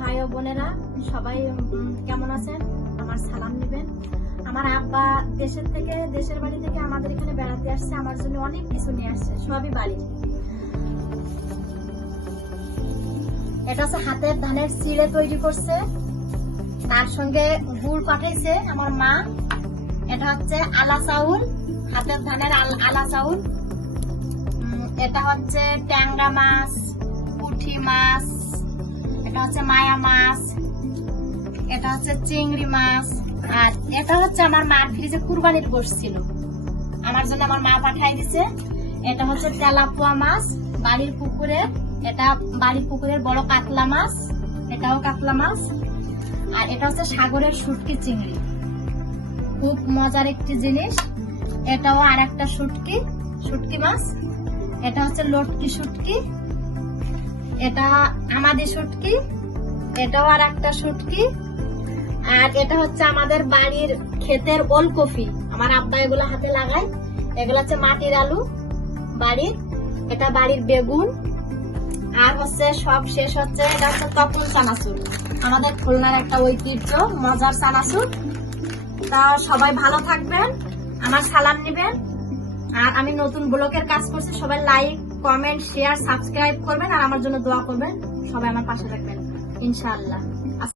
ভাই বোনেরা, সবাই কেমন আছেন? আমার সালাম নেবেন। আমার আব্বা দেশের থেকে, দেশের বাড়ি থেকে আমাদের এখানে বেড়াতে আসছে, আমার জন্য অনেক কিছু নিয়ে আসছে, সবই বাড়ি। এটা হচ্ছে হাতের ধানের চিড়ে তৈরি করছে। তার সঙ্গে গুড় পাঠাইছে আমার মা। এটা হচ্ছে আলা চাউল, হাতের ধানের আল- চাউল। এটা হচ্ছে ট্যাংরা মাছ, পুঁটি মাছ, এটা হচ্ছে মায়া মাছ, এটা হচ্ছে চিংড়ি মাছ। আর এটা হচ্ছে আমার মার ফ্রিজে কুরবানির বসছিল আমার জন্য আমার মা পাঠাই দিছে। এটা হচ্ছে তেলাপুয়া মাছ, বাড়ির পুকুরে। এটা বাড়ির পুকুরের বড় কাতলা মাছ, এটাও কাতলা মাছ, আর এটা হচ্ছে সাগরের শুটকি চিংড়ি। খুব মজার একটি জিনিস, এটাও আর একটা শুটকি শুটকি মাছ। এটা হচ্ছে লটকি শুটকি, এটা আমাদের শুটকি, এটাও আর একটা শুটকি, আর এটা হচ্ছে আমাদের বাড়ির ক্ষেতের ওলকপি। আমার আব্বা এগুলো হাতে লাগায়। এগুলো হচ্ছে মাটির আলু বাড়ির, এটা বাড়ির বেগুন আর হচ্ছে সব শেষ হচ্ছে এটা হচ্ছে তপন চানাচুর। আমাদের খুলনার একটা ঐতিহ্য, মজার চানাচুর। তা সবাই ভালো থাকবেন, আমার সালাম নেবেন। আর আমি নতুন ব্লকের কাজ করছি, সবাই লাইক কমেন্ট শেয়ার সাবস্ক্রাইব করবেন আর আমার জন্য দোয়া করবেন। সবাই আমার পাশে থাকবেন, ইনশাআল্লাহ।